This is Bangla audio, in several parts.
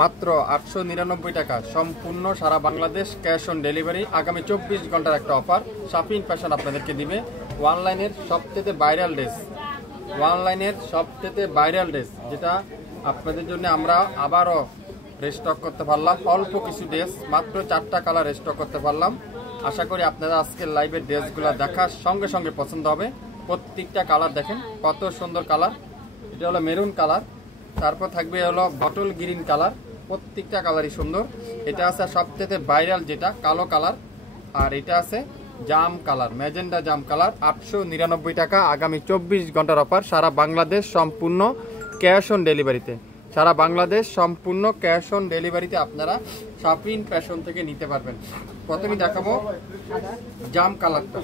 মাত্র 899 টাকা, সম্পূর্ণ সারা বাংলাদেশ ক্যাশ অন ডেলিভারি। আগামী 24 ঘন্টার একটা অফার শাপিন ফ্যাশন আপনাদেরকে দিবে। অনলাইনের সবথেকে ভাইরাল ড্রেস, যেটা আপনাদের জন্য আমরা আবারও রেস্টক করতে পারলাম। অল্প কিছু ড্রেস, মাত্র 4টা কালার রেস্টক করতে পারলাম। আশা করি আপনারা আজকের লাইভের ড্রেসগুলো দেখার সঙ্গে সঙ্গে পছন্দ হবে। প্রত্যেকটা কালার দেখেন কত সুন্দর কালার। এটা হলো মেরুন কালার, তারপর থাকবে হলো বটল গ্রিন কালার। প্রত্যেকটা কালারই সুন্দর। এটা আছে সবথেকে ভাইরাল যেটা কালো কালার, আর এটা আছে জাম কালার, ম্যাজেন্ডা জাম কালার। 899 টাকা, আগামী 24 ঘন্টার অফার। সারা বাংলাদেশ সম্পূর্ণ ক্যাশ অন ডেলিভারিতে, সারা বাংলাদেশ সম্পূর্ণ ক্যাশ অন ডেলিভারিতে আপনারা শাপিন ফ্যাশন থেকে নিতে পারবেন। প্রথমে দেখাবো জাম কালারটা,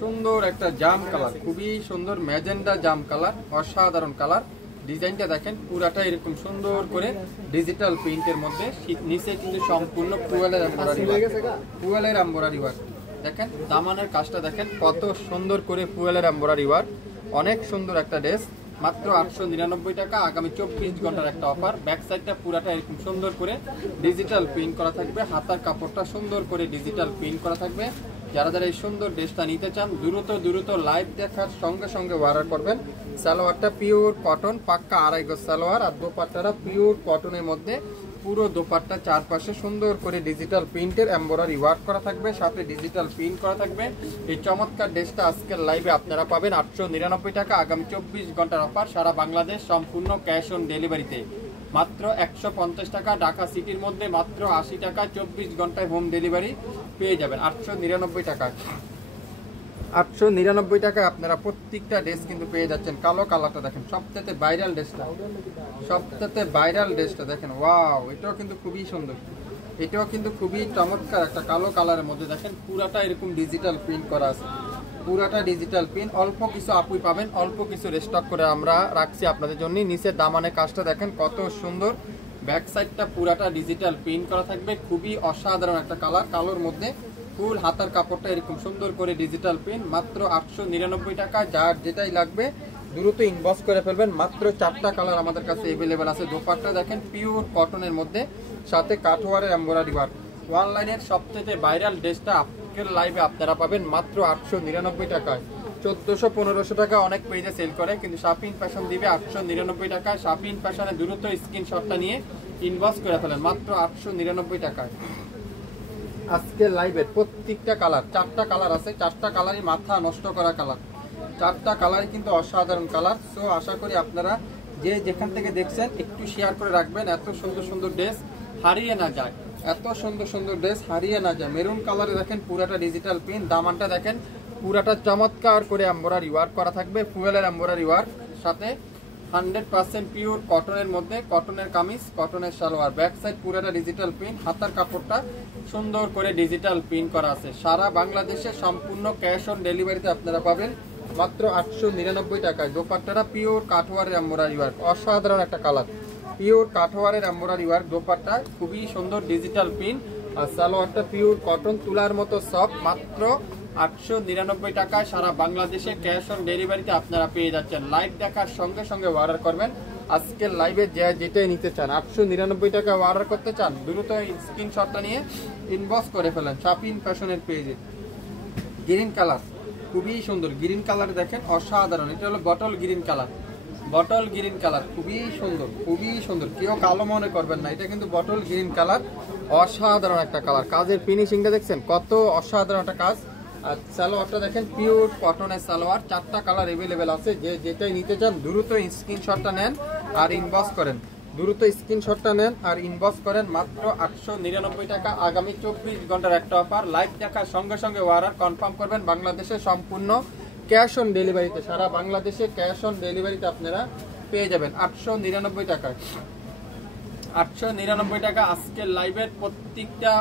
সুন্দর একটা জাম কালার, খুবই সুন্দর ম্যাজেন্ডা জাম কালার, অসাধারণ কালার। ডিজাইনটা দেখেন পুরাটা এরকম সুন্দর করে ডিজিটাল প্রিন্টের মধ্যে, নিচে কিন্তু সম্পূর্ণ ফুয়েলের এমব্রয়ডারি ওয়ার্ক। দেখেন দামানের কাজটা দেখেন কত সুন্দর করে ফুয়েলের এমব্রয়ডারি ওয়ার্ক। অনেক সুন্দর একটা ড্রেস, মাত্র 899 টাকা, আগামী 24 ঘন্টার একটা অফার। ব্যাক সাইডটা পুরাটা এরকম সুন্দর করে ডিজিটাল প্রিন্ট করা থাকবে, হাতার কাপড়টা সুন্দর করে ডিজিটাল প্রিন্ট করা থাকবে। যারা যারা এই সুন্দর ড্রেসটা নিতে চান দ্রুত লাইভ দেখার সঙ্গে সঙ্গে অর্ডার করবেন। সালোয়ারটা পিওর কটন, পাক্কা 2.5 গজ সালোয়ার, আর দোপাট্টাটা পিওর কটনের মধ্যে। পুরো দোপাট্টা চারপাশে সুন্দর করে ডিজিটাল প্রিন্টের এমব্রয়ডারি ওয়ার্ক করা থাকবে, সাথে ডিজিটাল প্রিন্ট করা থাকবে। এই চমৎকার ড্রেসটা আজকের লাইভে আপনারা পাবেন 899 টাকা, আগামী 24 ঘন্টার অফার। সারা বাংলাদেশ সম্পূর্ণ ক্যাশ অন ডেলিভারিতে, মাত্র 150 টাকা। ঢাকা সিটির মধ্যে মাত্র 80 টাকা, 24 ঘন্টায় হোম ডেলিভারি পেয়ে যাবেন। 899 টাকা, 899 টাকায় আপনারা প্রত্যেকটা ড্রেস কিন্তু পেয়ে যাচ্ছেন। কালো কালারটা দেখেন, সবথেকে ভাইরাল ড্রেসটা দেখেন। ওয়াও, এটাও কিন্তু খুবই সুন্দর, এটাও কিন্তু খুবই চমৎকার একটা কালো কালারের মধ্যে। দেখেন পুরাটা এরকম ডিজিটাল প্রিন্ট করা আছে, পুরাটা ডিজিটাল প্রিন্ট। অল্প কিছু আপুই পাবেন, অল্প কিছু রেস্টক করে আমরা রাখছি আপনাদের জন্য। নিচের দামানের কাজটা দেখেন কত সুন্দর, ব্যাক সাইডটা পুরাটা ডিজিটাল প্রিন্ট করা থাকবে। খুবই অসাধারণ একটা কালার, কালোর মধ্যে ফুল হাতার কাপড়টা এরকম সুন্দর করে ডিজিটাল প্রিন্ট। মাত্র 899 টাকা, যার যেটাই লাগবে দ্রুত ইনবক্স করে ফেলবেন। মাত্র 4টা কালার আমাদের কাছে অ্যাভেলেবেল আছে। দোপাট্টা দেখেন পিওর কটনের মধ্যে, সাথে কাঠওয়ারের এমব্রয়ডারি ওয়ার্ক। অনলাইনের সবথেকে ভাইরাল ড্রেসটা আজকের লাইভে আপনারা পাবেন মাত্র 899 টাকায়। 1400-1500 টাকা অনেক পেজে সেল করে, কিন্তু শাপিন ফ্যাশন দিবে 899 টাকায়। শাপিন ফ্যাশনে দ্রুত স্ক্রিনশটটা নিয়ে ইনবক্স করে ফেলেন, মাত্র 899 টাকায়। আজকে লাইভের প্রত্যেকটা কালার, 4টা কালার আছে, 4টা কালারই মাথা নষ্ট করা কালার, 4টা কালারই কিন্তু অসাধারণ কালার। সো আশা করি আপনারা যে যেখান থেকে দেখছেন একটু শেয়ার করে রাখবেন, এত সুন্দর সুন্দর ড্রেস হারিয়ে না যায়, এত সুন্দর সুন্দর ড্রেস হারিয়ে না যায়। মেরুন কালারে দেখেন পুরাটা ডিজিটাল প্রিন্ট, দামানটা দেখেন পুরাটা চমৎকার করে এমব্রয়ডারি ওয়ার্ক করা থাকবে, ফুয়েলের এমব্রয়ডারি ওয়ার্ক, সাথে 100% পিওর কটনের মধ্যে, কটনের কামিজ, কটনের সালোয়ার। ব্যাক সাইড পুরোটা ডিজিটাল প্রিন্ট, হাতার কাপড়টা সুন্দর করে ডিজিটাল প্রিন্ট করা আছে। সারা বাংলাদেশে সম্পূর্ণ ক্যাশ অন ডেলিভারিতে আপনারা পাবেন মাত্র 899 টাকায়। দোপাট্টাটা পিওর কাঠওয়ারের এমব্রয়ডারি ওয়ার্ক, অসাধারণ একটা কালার, পিওর কাঠওয়ারের এমব্রয়ডারি ওয়ার্ক। দোপাট্টা খুবই সুন্দর ডিজিটাল প্রিন্ট, আর সালোয়ারটা পিওর কটন, তুলার মতো সফট। মাত্র 899 টাকায় সারা বাংলাদেশে ক্যাশ অন ডেলিভারিতে আপনারা পেয়ে যাচ্ছেন। লাইভ দেখার সঙ্গে সঙ্গে অর্ডার করবেন। আজকের লাইভে যেটাই নিতে চান, 899 টাকা অর্ডার করতে চান, দ্রুত স্ক্রিনশটটা নিয়ে ইনবক্স করে ফেলেন শাপিন ফ্যাশনের পেজে। গ্রিন কালার খুবই সুন্দর, গ্রিন কালার দেখেন অসাধারণ। এটা হলো bottle green colour, bottle green colour খুবই সুন্দর, খুবই সুন্দর। কেউ কালো মনে করবেন না, এটা কিন্তু বটল গ্রিন কালার, অসাধারণ একটা কালার। কাজের ফিনিশিংটা দেখছেন কত অসাধারণ একটা কাজ। আর সালোয়ারটা দেখেন পিওর কটনের সালোয়ার। 4টা কালার অ্যাভেলেবেল আছে, যে যেটাই নিতে চান দ্রুত স্ক্রিনশটটা নেন আর ইনবক্স করেন, দ্রুত স্ক্রিনশটটা নেন আর ইনবক্স করেন। মাত্র 899 টাকা, আগামী 24 ঘন্টার একটা অফার। লাইভ দেখার সঙ্গে সঙ্গে অর্ডার কনফার্ম করবেন। বাংলাদেশে সম্পূর্ণ ক্যাশ অন ডেলিভারিতে, সারা বাংলাদেশে ক্যাশ অন ডেলিভারিতে আপনারা পেয়ে যাবেন 899 টাকায়। 899 টাকা আজকের লাইভের প্রত্যেকটা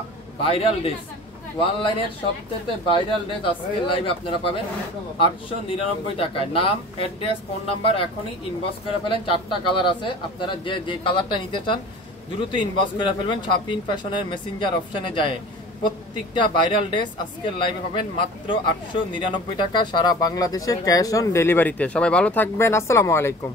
ভাইরাল ড্রেস, অনলাইনের সবথেকে ভাইরাল ড্রেস আজকের লাইভে আপনারা পাবেন 899 টাকায়। নাম, অ্যাড্রেস, ফোন নাম্বার এখনই ইনবক্স করে ফেলেন। 4টা কালার আছে, আপনারা যে কালারটা নিতে চান দ্রুত ইনবক্স করে ফেলবেন। শাপিন ফ্যাশনের মেসেঞ্জার অপশনে যায় প্রত্যেকটা ভাইরাল ড্রেস আজকের লাইভে পাবেন মাত্র 899 টাকা, সারা বাংলাদেশে ক্যাশ অন ডেলিভারিতে। সবাই ভালো থাকবেন, আসসালামু আলাইকুম।